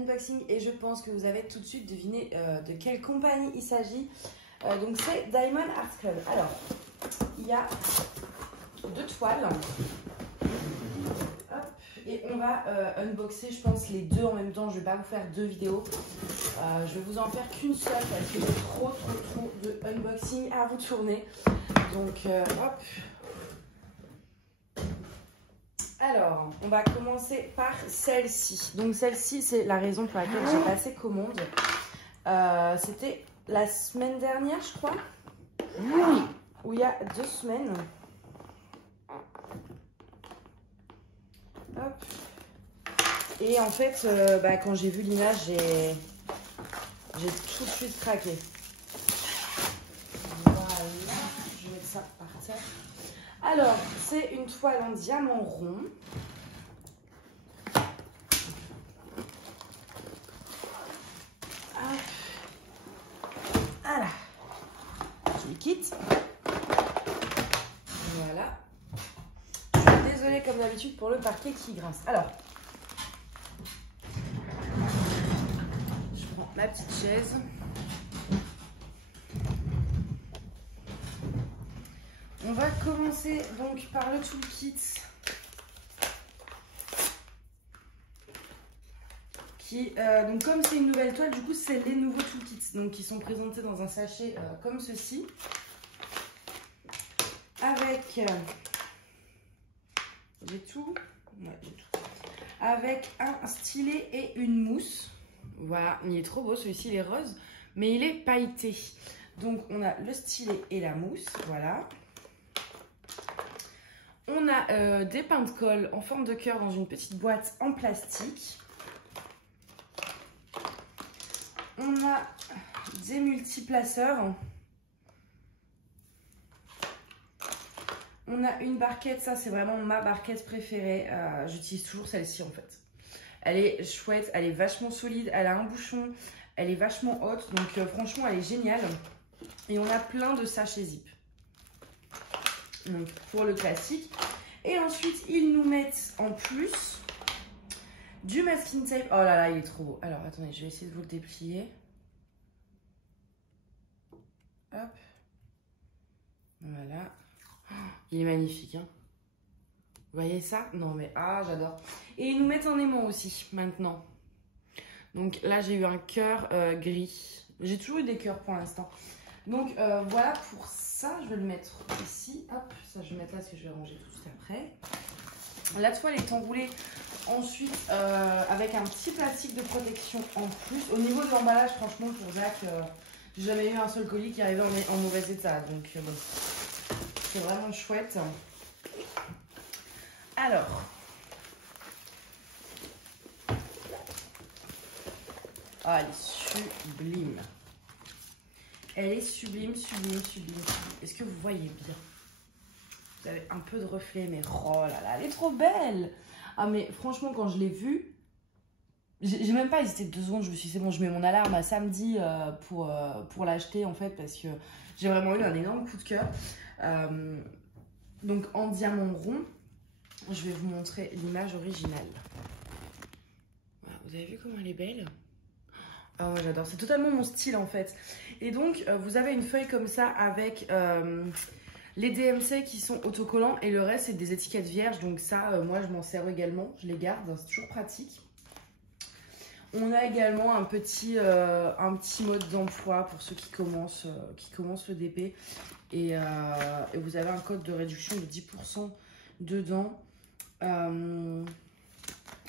unboxing et je pense que vous avez tout de suite deviné de quelle compagnie il s'agit. Donc c'est Diamond Art Club. Alors, il y a 2 toiles. Hop, et on va unboxer, je pense, les 2 en même temps. Je ne vais pas vous faire 2 vidéos. Je vais vous en faire qu'une seule parce que j'ai trop de unboxing à vous tourner. Donc, hop. Alors, on va commencer par celle-ci. Donc, celle-ci, c'est la raison pour laquelle j'ai passé commande. C'était la semaine dernière, je crois. Oui. Ou il y a 2 semaines. Hop. Et en fait, quand j'ai vu l'image, j'ai tout de suite craqué. Voilà, je vais mettre ça par terre. Alors, c'est une toile en diamant rond. Voilà. Je les quitte. Voilà. Je suis désolée comme d'habitude pour le parquet qui grince. Alors, je prends ma petite chaise. On va commencer donc par le toolkit qui, donc comme c'est une nouvelle toile, du coup c'est les nouveaux toolkits donc qui sont présentés dans un sachet comme ceci avec j'ai tout, ouais, j'ai tout, avec un stylet et une mousse. Voilà, il est trop beau celui-ci, il est rose mais il est pailleté. Donc on a le stylet et la mousse, voilà. On a des pains de colle en forme de cœur dans une petite boîte en plastique. On a des multiplaceurs. On a une barquette, ça c'est vraiment ma barquette préférée. J'utilise toujours celle-ci en fait. Elle est chouette, elle est vachement solide, elle a un bouchon, elle est vachement haute. Donc franchement elle est géniale. Et on a plein de sachets zip. Donc pour le classique. Et ensuite ils nous mettent en plus du masking tape. Oh là là, il est trop beau. Alors attendez, je vais essayer de vous le déplier. Hop. Voilà. Oh, il est magnifique, hein. Vous voyez ça? Non mais ah, j'adore. Et ils nous mettent un aimant aussi maintenant. Donc là j'ai eu un cœur gris. J'ai toujours eu des cœurs pour l'instant. Donc voilà pour ça, je vais le mettre ici. Hop, ça je vais le mettre là parce que je vais ranger tout de suite après. La toile est enroulée ensuite avec un petit plastique de protection en plus. Au niveau de l'emballage, franchement pour Zach, j'ai jamais eu un seul colis qui arrivait en mauvais état. Donc bon, c'est vraiment chouette. Alors, oh, elle est sublime. Elle est sublime, sublime, sublime. Est-ce que vous voyez bien? Vous avez un peu de reflet, mais oh là là, elle est trop belle. Ah mais franchement, quand je l'ai vue, j'ai même pas hésité 2 secondes. Je me suis dit, c'est bon, je mets mon alarme à samedi pour l'acheter en fait, parce que j'ai vraiment eu un énorme coup de cœur. Donc en diamant rond, je vais vous montrer l'image originale. Voilà, vous avez vu comment elle est belle? Ah ouais, j'adore, c'est totalement mon style en fait. Et donc vous avez une feuille comme ça avec les DMC qui sont autocollants et le reste c'est des étiquettes vierges. Donc ça, moi je m'en sers également, je les garde, c'est toujours pratique. On a également un petit mode d'emploi pour ceux qui commencent le DP. Et vous avez un code de réduction de 10% dedans.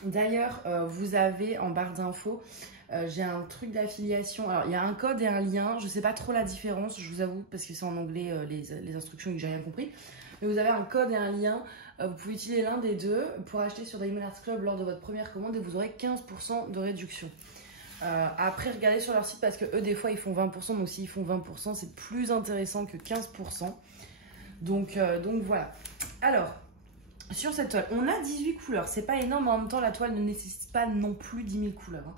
D'ailleurs, vous avez en barre d'infos, j'ai un truc d'affiliation. Alors, il y a un code et un lien. Je ne sais pas trop la différence, je vous avoue, parce que c'est en anglais les instructions et que j'ai rien compris. Mais vous avez un code et un lien. Vous pouvez utiliser l'un des deux pour acheter sur Diamond Art Club lors de votre première commande et vous aurez 15% de réduction. Après, regardez sur leur site parce que eux, des fois, ils font 20%. Donc, s'ils font 20%, c'est plus intéressant que 15%. Donc voilà. Alors, sur cette toile, on a 18 couleurs. C'est pas énorme, mais en même temps, la toile ne nécessite pas non plus 10 000 couleurs. Hein.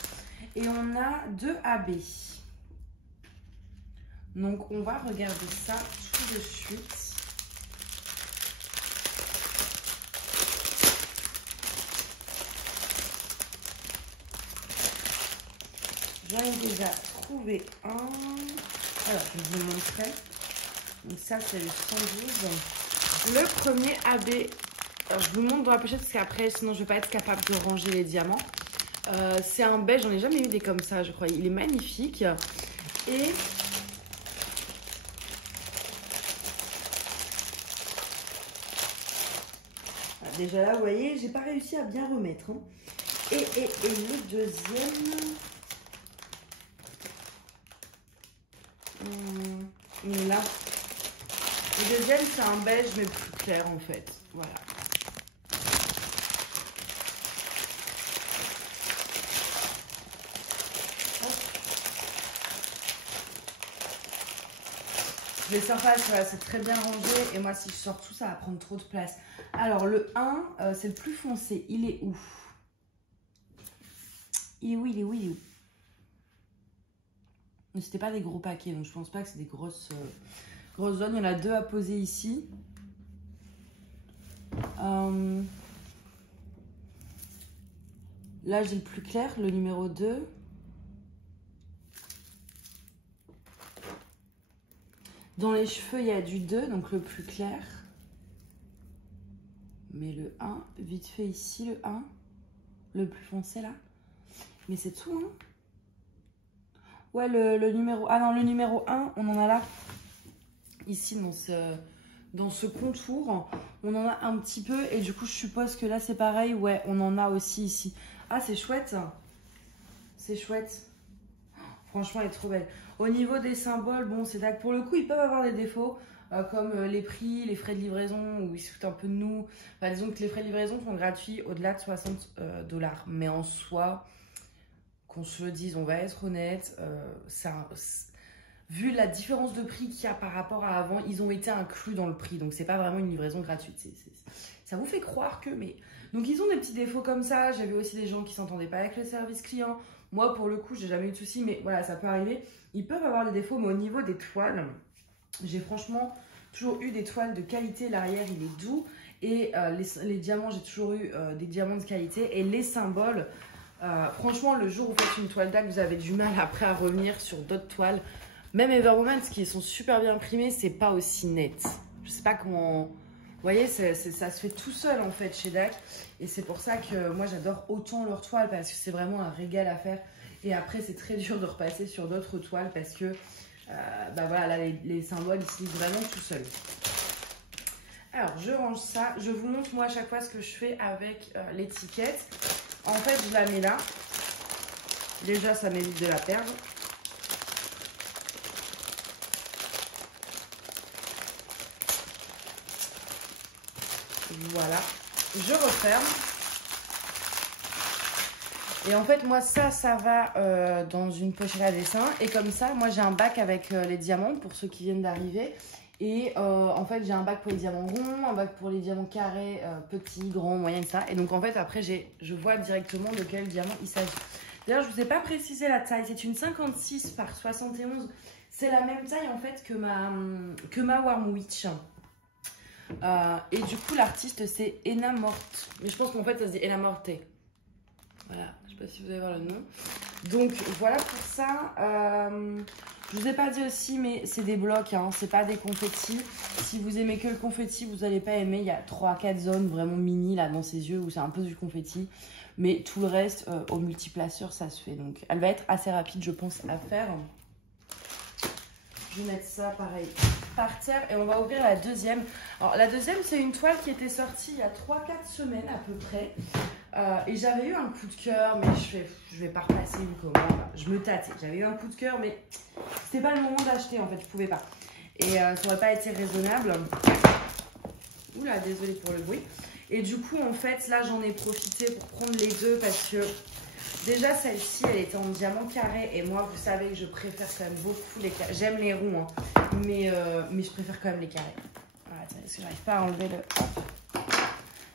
Et on a 2 AB. Donc, on va regarder ça tout de suite. ai déjà trouvé un. Alors, je vais vous montrer. Donc ça, c'est le 112. Le premier AB. Alors, je vous montre dans la pochette parce qu'après, sinon, je ne vais pas être capable de ranger les diamants. C'est un beige, j'en ai jamais eu des comme ça, je crois. Il est magnifique. Et... déjà là, vous voyez, j'ai pas réussi à bien remettre. Hein. Et le deuxième... là. Le deuxième, c'est un beige, mais plus clair, en fait. Voilà. Je les sors pas, c'est très bien rangé. Et moi, si je sors tout, ça va prendre trop de place. Alors, le 1, c'est le plus foncé. Il est où? Il est où? Il est où? Il est où? Mais c'était pas des gros paquets, donc je pense pas que c'est des grosses zones. Il y en a 2 à poser ici. Là, j'ai le plus clair, le numéro 2. Dans les cheveux, il y a du 2, donc le plus clair. Mais le 1, vite fait ici, le 1. Le plus foncé, là. Mais c'est tout, hein. Ouais, le numéro... Ah non, le numéro 1, on en a là. Ici, dans ce contour, on en a un petit peu. Et du coup, je suppose que là, c'est pareil. Ouais, on en a aussi ici. Ah, c'est chouette. C'est chouette. Franchement, elle est trop belle. Au niveau des symboles, bon, c'est d'accord. Pour le coup, ils peuvent avoir des défauts, comme les prix, les frais de livraison, où ils se foutent un peu de nous. Enfin, disons que les frais de livraison sont gratuits au-delà de 60 $. Mais en soi, qu'on se le dise, on va être honnête, vu la différence de prix qu'il y a par rapport à avant, ils ont été inclus dans le prix. Donc, c'est pas vraiment une livraison gratuite. Ça vous fait croire que... mais donc, ils ont des petits défauts comme ça. J'avais aussi des gens qui s'entendaient pas avec le service client. Moi, pour le coup, j'ai jamais eu de soucis, mais voilà, ça peut arriver. Ils peuvent avoir des défauts, mais au niveau des toiles, j'ai franchement toujours eu des toiles de qualité. L'arrière, il est doux. Et les diamants, j'ai toujours eu des diamants de qualité. Et les symboles, franchement, le jour où vous faites une toile d'A, vous avez du mal après à revenir sur d'autres toiles. Même Everwoman, qui sont super bien imprimées, c'est pas aussi net. Je sais pas comment... Vous voyez, ça se fait tout seul en fait chez DAC. Et c'est pour ça que moi j'adore autant leur toile parce que c'est vraiment un régal à faire. Et après, c'est très dur de repasser sur d'autres toiles parce que bah voilà, là, les symboles ils se lisent vraiment tout seuls. Alors, je range ça. Je vous montre moi à chaque fois ce que je fais avec l'étiquette. En fait, je la mets là. Déjà, ça m'évite de la perdre. Voilà, je referme. Et en fait, moi, ça va dans une pochette à dessin. Et comme ça, moi, j'ai un bac avec les diamants pour ceux qui viennent d'arriver. Et en fait, j'ai un bac pour les diamants ronds, un bac pour les diamants carrés, petits, grands, moyens, ça. Et donc, en fait, après, je vois directement de quel diamant il s'agit. D'ailleurs, je ne vous ai pas précisé la taille. C'est une 56 par 71. C'est la même taille, en fait, que ma Warm Witch. Et du coup, l'artiste, c'est Enamorte. Mais je pense qu'en fait, ça se dit Enamorte. Voilà, je ne sais pas si vous allez voir le nom. Donc, voilà pour ça. Je vous ai pas dit aussi, mais c'est des blocs, hein, c'est pas des confettis. Si vous aimez que le confetti, vous n'allez pas aimer. Il y a 3-4 zones vraiment mini là dans ses yeux où c'est un peu du confetti. Mais tout le reste, au multiplaceur, ça se fait. Donc, elle va être assez rapide, je pense, à faire. Je vais mettre ça pareil par terre et on va ouvrir la deuxième. Alors la deuxième, c'est une toile qui était sortie il y a 3-4 semaines à peu près. Et j'avais eu un coup de cœur, mais je vais pas repasser une commande. Je me tâtais. J'avais eu un coup de cœur, mais c'était pas le moment d'acheter en fait, je pouvais pas. Et ça aurait pas été raisonnable. Oula, désolée pour le bruit. Et du coup, en fait, là, j'en ai profité pour prendre les deux parce que déjà, celle-ci, elle était en diamant carré. Et moi, vous savez que je préfère quand même beaucoup les carrés. J'aime les ronds, hein, mais je préfère quand même les carrés. Voilà, attendez, parce que j'arrive pas à enlever le... Hop.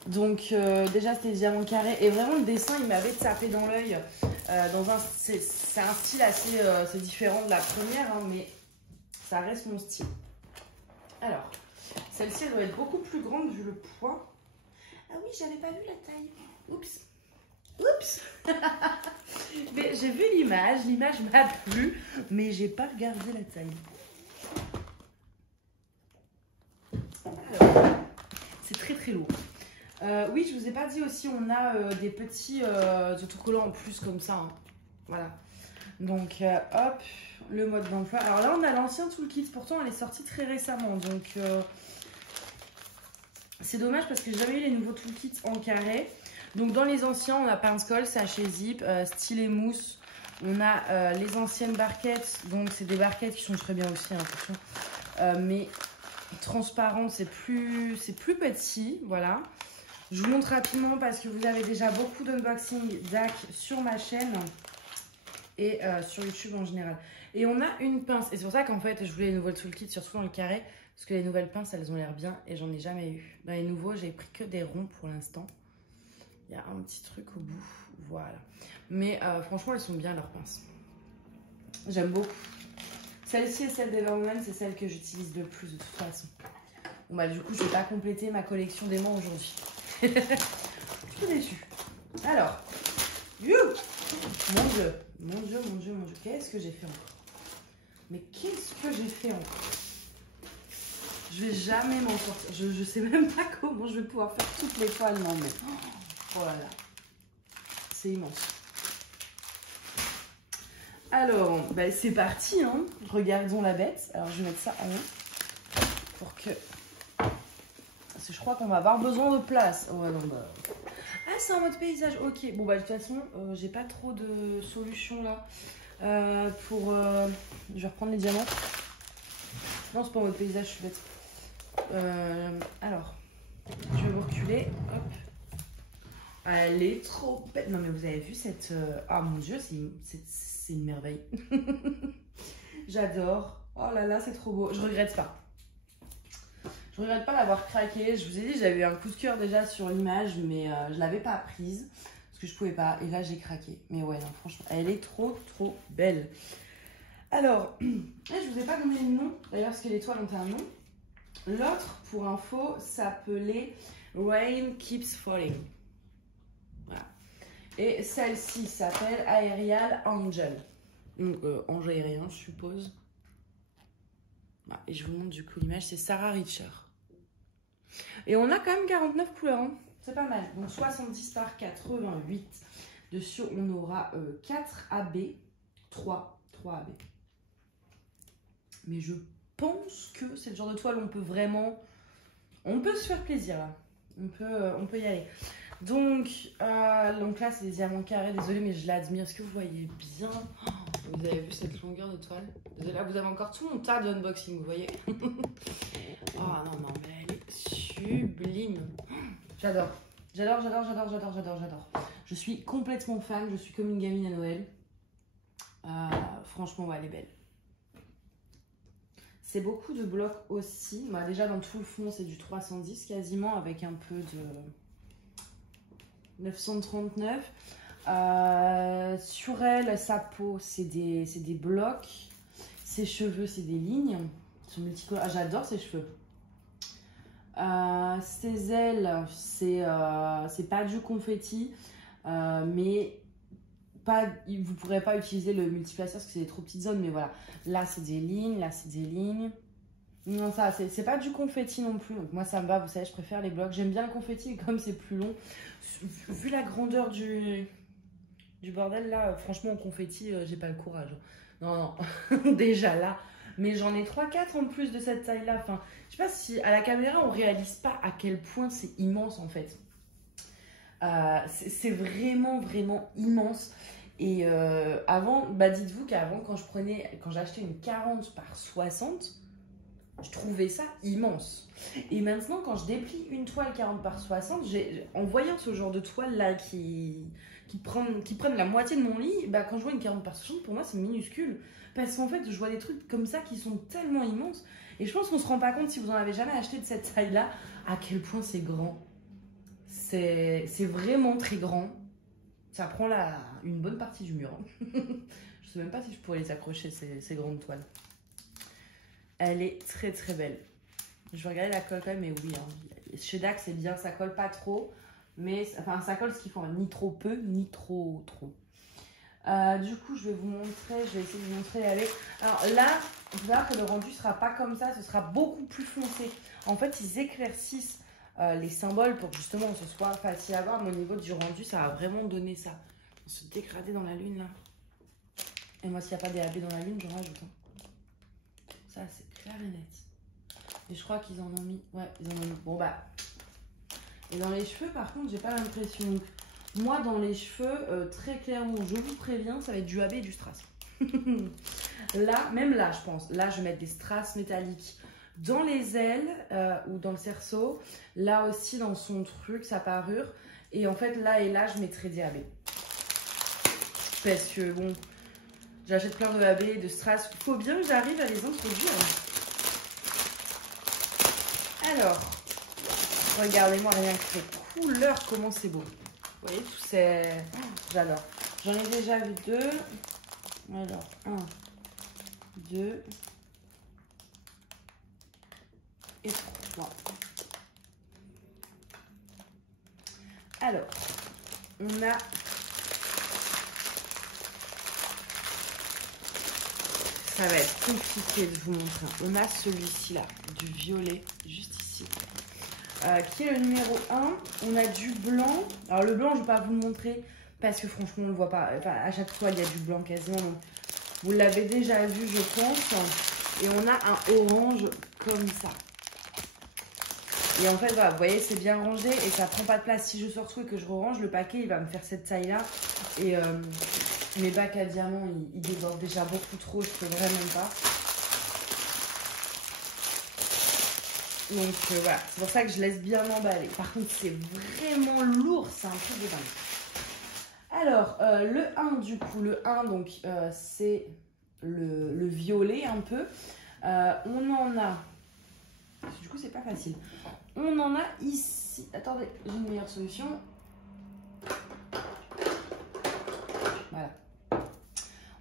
Donc, déjà, c'était le diamant carré. Et vraiment, le dessin, il m'avait tapé dans l'œil. C'est un style assez c'est différent de la première, hein, mais ça reste mon style. Alors, celle-ci, elle doit être beaucoup plus grande vu le poids. Ah oui, j'avais pas vu la taille. Oups. Oups. Mais j'ai vu l'image m'a plu, mais j'ai pas regardé la taille. Alors, c'est très très lourd. Oui, je vous ai pas dit aussi, on a des petits autocollants en plus comme ça. Hein. Voilà. Donc, hop, le mode d'emploi. Alors là, on a l'ancien toolkit. Pourtant, elle est sortie très récemment. Donc, c'est dommage parce que j'ai jamais eu les nouveaux toolkits en carré. Donc, dans les anciens, on a pince-colle, sachet zip, stylet mousse. On a les anciennes barquettes. Donc, c'est des barquettes qui sont très bien aussi, hein, attention. Mais transparentes, c'est plus petit. Voilà. Je vous montre rapidement parce que vous avez déjà beaucoup d'unboxing d'AC sur ma chaîne et sur YouTube en général. Et on a une pince. Et c'est pour ça qu'en fait, je voulais les nouveaux toolkits, surtout dans le carré. Parce que les nouvelles pinces, elles ont l'air bien et j'en ai jamais eu. Dans les nouveaux, j'ai pris que des ronds pour l'instant. Il y a un petit truc au bout. Voilà. Mais franchement, elles sont bien, leurs pinces. J'aime beaucoup. Celle-ci et celle d'Everwoman, c'est celle que j'utilise le plus de toute façon. Bon bah du coup, je vais pas compléter ma collection d'aimants aujourd'hui. Je suis déçue. Alors, mon Dieu, mon Dieu, mon Dieu, mon Dieu. Qu'est-ce que j'ai fait encore? Mais qu'est-ce que j'ai fait encore? Je vais jamais m'en sortir. Je sais même pas comment je vais pouvoir faire toutes les toiles. Non mais, oh là là. C'est immense. Alors, bah, c'est parti. Hein. Regardons la bête. Alors, je vais mettre ça en haut. Pour que... Parce que je crois qu'on va avoir besoin de place. Oh, non, bah... Ah, c'est en mode paysage. Ok. Bon, bah, de toute façon, j'ai pas trop de solutions là. Pour... Je vais reprendre les diamants. Non, c'est pas en mode paysage, je suis bête. Alors, je vais vous reculer. Hop. Elle est trop belle. Non, mais vous avez vu cette... Ah, mon Dieu, c'est une merveille. J'adore. Oh là là, c'est trop beau. Je regrette pas. Je regrette pas d'avoir craqué. Je vous ai dit, j'avais eu un coup de cœur déjà sur l'image, mais je l'avais pas prise parce que je pouvais pas. Et là, j'ai craqué. Mais ouais, non, franchement, elle est trop, trop belle. Alors, je vous ai pas donné le nom. D'ailleurs, parce que les toiles ont un nom. L'autre, pour info, s'appelait Rain Keeps Falling. Voilà. Et celle-ci s'appelle Aerial Angel. Donc, ange aérien, je suppose. Voilà. Et je vous montre du coup l'image, c'est Sarah Richer. Et on a quand même 49 couleurs, hein. C'est pas mal. Donc 70 par 88. Dessus, on aura 4 AB, 3 AB. Mais je pense que c'est le genre de toile où on peut vraiment... On peut se faire plaisir, là. On peut y aller. Donc là, c'est des diamants carrés. Désolée, mais je l'admire. Est-ce que vous voyez bien? Vous avez vu cette longueur de toile? Là, vous avez encore tout mon tas d'unboxing, vous voyez? Oh non, non, mais elle est sublime. J'adore. J'adore. Je suis complètement fan. Je suis comme une gamine à Noël. Franchement, ouais, elle est belle. C'est beaucoup de blocs aussi. Bah, déjà, dans tout le fond, c'est du 310 quasiment, avec un peu de 939. Sur elle, sa peau, c'est des blocs. Ses cheveux, c'est des lignes. Ils sont multicolores. Ah, j'adore ses cheveux. Ses ailes, c'est pas du confetti, mais vous pourrez pas utiliser le multiplaceur parce que c'est des trop petites zones. Mais voilà, là c'est des lignes, là c'est des lignes. Non, ça, c'est pas du confetti non plus. Donc moi, ça me va, vous savez, je préfère les blocs. J'aime bien le confetti, comme c'est plus long. Vu la grandeur du bordel, là, franchement, au confetti, j'ai pas le courage. Non, non, déjà là. Mais j'en ai 3-4 en plus de cette taille-là. Enfin, je sais pas si à la caméra, on réalise pas à quel point c'est immense, en fait. C'est vraiment, vraiment immense. Et avant, bah dites-vous qu'avant, quand j'achetais une 40 par 60, je trouvais ça immense. Et maintenant, quand je déplie une toile 40 par 60, en voyant ce genre de toile là qui prennent la moitié de mon lit, bah, quand je vois une 40 par 60, pour moi c'est minuscule. Parce qu'en fait, je vois des trucs comme ça qui sont tellement immenses. Et je pense qu'on se rend pas compte, si vous en avez jamais acheté de cette taille là, à quel point c'est grand. C'est vraiment très grand. Ça prend une bonne partie du mur. Hein. Je sais même pas si je pourrais les accrocher, ces grandes toiles. Elle est très très belle. Je vais regarder la colle quand même, mais oui. Hein. Chez DAC, c'est bien, ça colle pas trop. Mais enfin, ça colle ce qu'il faut, ni trop peu, ni trop. Du coup, je vais vous montrer, je vais essayer de vous montrer avec. Alors là, vous allez voir que le rendu sera pas comme ça, ce sera beaucoup plus foncé. En fait, ils éclaircissent les symboles pour que justement ce soit facile à voir, mais au niveau du rendu, ça va vraiment donner ça. Se dégrader dans la lune là. Et moi, s'il n'y a pas des AB dans la lune, j'en rajoute. Ça, c'est clair et net. Et je crois qu'ils en ont mis. Ouais, ils en ont mis. Bon, bah. Et dans les cheveux, par contre, j'ai pas l'impression. Moi, dans les cheveux, très clairement, je vous préviens, ça va être du AB et du strass. Là, même là, je pense. Là, je vais mettre des strass métalliques dans les ailes ou dans le cerceau. Là aussi, dans son truc, sa parure. Et en fait, là et là, je mettrai des AB. Parce que, bon, j'achète plein de AB et de strass. Il faut bien que j'arrive à les introduire. Alors, regardez-moi rien que les couleurs, comment c'est beau. Vous voyez, tout c'est... Oh, j'adore. J'en ai déjà vu 2. Alors, 1, 2 et 3. Alors, on a... Ça va être compliqué de vous montrer. On a celui-ci là, du violet, juste ici. Qui est le numéro 1. On a du blanc. Alors le blanc, je ne vais pas vous le montrer parce que franchement, on ne le voit pas. Enfin, à chaque fois, il y a du blanc quasiment. Donc, vous l'avez déjà vu, je pense. Et on a un orange comme ça. Et en fait, voilà, vous voyez, c'est bien rangé et ça prend pas de place. Si je sors tout et que je range le paquet, il va me faire cette taille-là. Et mes bacs à diamants, ils débordent déjà beaucoup trop. Je peux vraiment pas. Donc voilà, c'est pour ça que je laisse bien m'emballer. Par contre, c'est vraiment lourd, c'est un peu de dingue. Alors, le 1 du coup, le 1, donc c'est le violet un peu. On en a, du coup c'est pas facile. On en a ici, attendez, j'ai une meilleure solution. Voilà.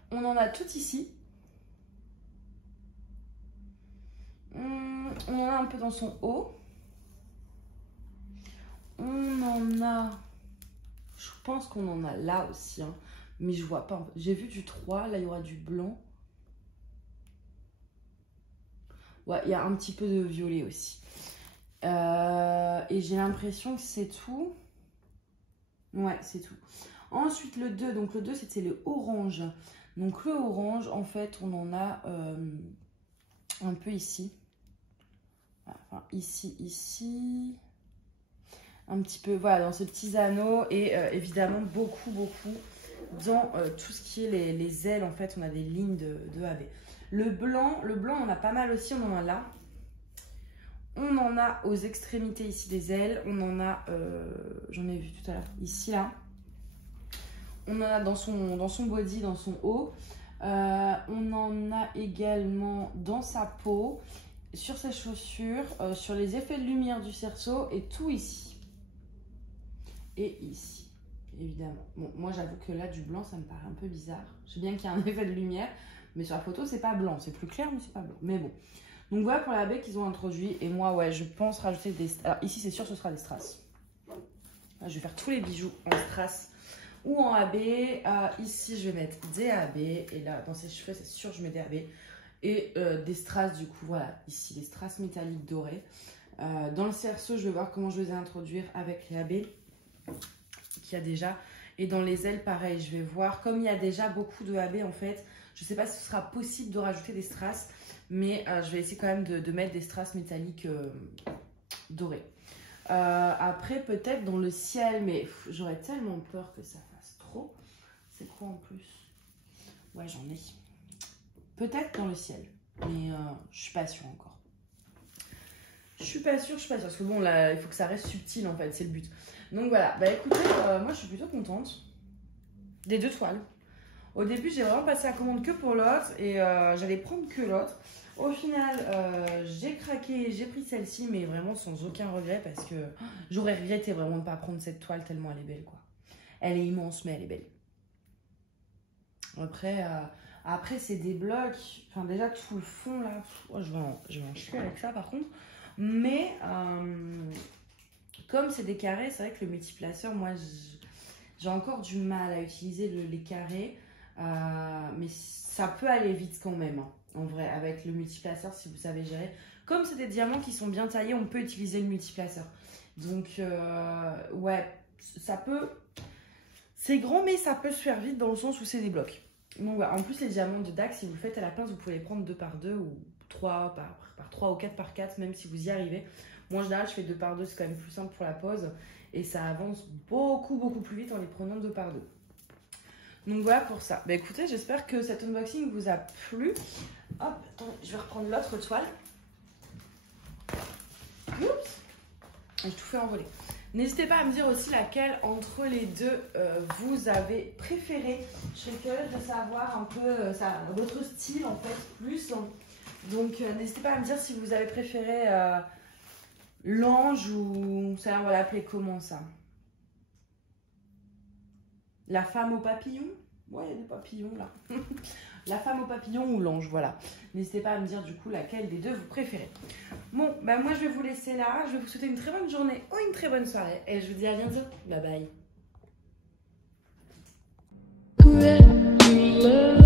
On en a tout ici. On en a un peu dans son haut. On en a... Je pense qu'on en a là aussi. Hein, mais je vois pas. J'ai vu du 3. Là, il y aura du blanc. Ouais, il y a un petit peu de violet aussi. Et j'ai l'impression que c'est tout. Ouais, c'est tout. Ensuite, le 2. Donc, le 2, c'était le orange. Donc, le orange, en fait, on en a un peu ici. Enfin, ici. Un petit peu, voilà, dans ce petit anneau. Et évidemment, beaucoup dans tout ce qui est les ailes. En fait, on a des lignes de AB. Le blanc, on en a pas mal aussi. On en a là. On en a aux extrémités ici des ailes. On en a, j'en ai vu tout à l'heure, ici, là. On en a dans son body, dans son haut. On en a également dans sa peau, sur ses chaussures, sur les effets de lumière du cerceau et tout ici. Et ici, évidemment. Bon, moi, j'avoue que là, du blanc, ça me paraît un peu bizarre. Je sais bien qu'il y a un effet de lumière, mais sur la photo, c'est pas blanc. C'est plus clair, mais c'est pas blanc. Mais bon. Donc, voilà pour la baie qu'ils ont introduit. Et moi, ouais, je pense rajouter des... Alors, ici, c'est sûr, ce sera des strass. Là, je vais faire tous les bijoux en strass ou en AB. Ici, je vais mettre des AB. Et là, dans ses cheveux, c'est sûr, je mets des AB. Et des strass, du coup, voilà. Ici, des strass métalliques dorés. Dans le cerceau, je vais voir comment je les ai introduire avec les AB. Qu'il y a déjà. Et dans les ailes, pareil, je vais voir. Comme il y a déjà beaucoup de AB, en fait, je ne sais pas si ce sera possible de rajouter des strass. Mais je vais essayer quand même de mettre des strass métalliques dorés. Après, peut-être dans le ciel, mais j'aurais tellement peur que ça fasse trop. C'est quoi en plus? Ouais, j'en ai. Peut-être dans le ciel, mais je suis pas sûre encore. Je suis pas sûre. Parce que bon, là, il faut que ça reste subtil, en fait, c'est le but. Donc voilà, bah écoutez, moi je suis plutôt contente des 2 toiles. Au début, j'ai vraiment passé la commande que pour l'autre et j'allais prendre que l'autre. Au final, j'ai craqué, j'ai pris celle-ci, mais vraiment sans aucun regret parce que j'aurais regretté vraiment de ne pas prendre cette toile tellement elle est belle, quoi. Elle est immense, mais elle est belle. Après c'est des blocs. Enfin, déjà, tout le fond, là, je vais en chier avec ça, par contre. Mais Comme c'est des carrés, c'est vrai que le multiplaceur, moi, j'ai encore du mal à utiliser les carrés. Mais ça peut aller vite quand même, hein, en vrai, avec le multiplaceur, si vous savez gérer. Comme c'est des diamants qui sont bien taillés, on peut utiliser le multiplaceur. Donc, ouais, ça peut... C'est grand, mais ça peut se faire vite dans le sens où c'est des blocs. Donc, ouais. En plus, les diamants de DAX, si vous le faites à la pince, vous pouvez les prendre 2 par 2 ou 3 par 3 ou 4 par 4, même si vous y arrivez. Moi, en général, je fais 2 par 2, c'est quand même plus simple pour la pose. Et ça avance beaucoup plus vite en les prenant 2 par 2. Donc voilà pour ça. Bah écoutez, j'espère que cet unboxing vous a plu. Hop, attendez, je vais reprendre l'autre toile. Oups, j'ai tout fait envoler. N'hésitez pas à me dire aussi laquelle entre les deux vous avez préféré. Je serais curieuse de savoir un peu votre style en fait plus. Donc n'hésitez pas à me dire si vous avez préféré l'ange ou ça on va l'appeler comment ça? La femme au papillon? Ouais, il y a des papillons là. La femme au papillon ou l'ange, voilà. N'hésitez pas à me dire du coup laquelle des deux vous préférez. Bon, bah moi je vais vous laisser là. Je vais vous souhaiter une très bonne journée ou une très bonne soirée. Et je vous dis à bientôt. Bye bye.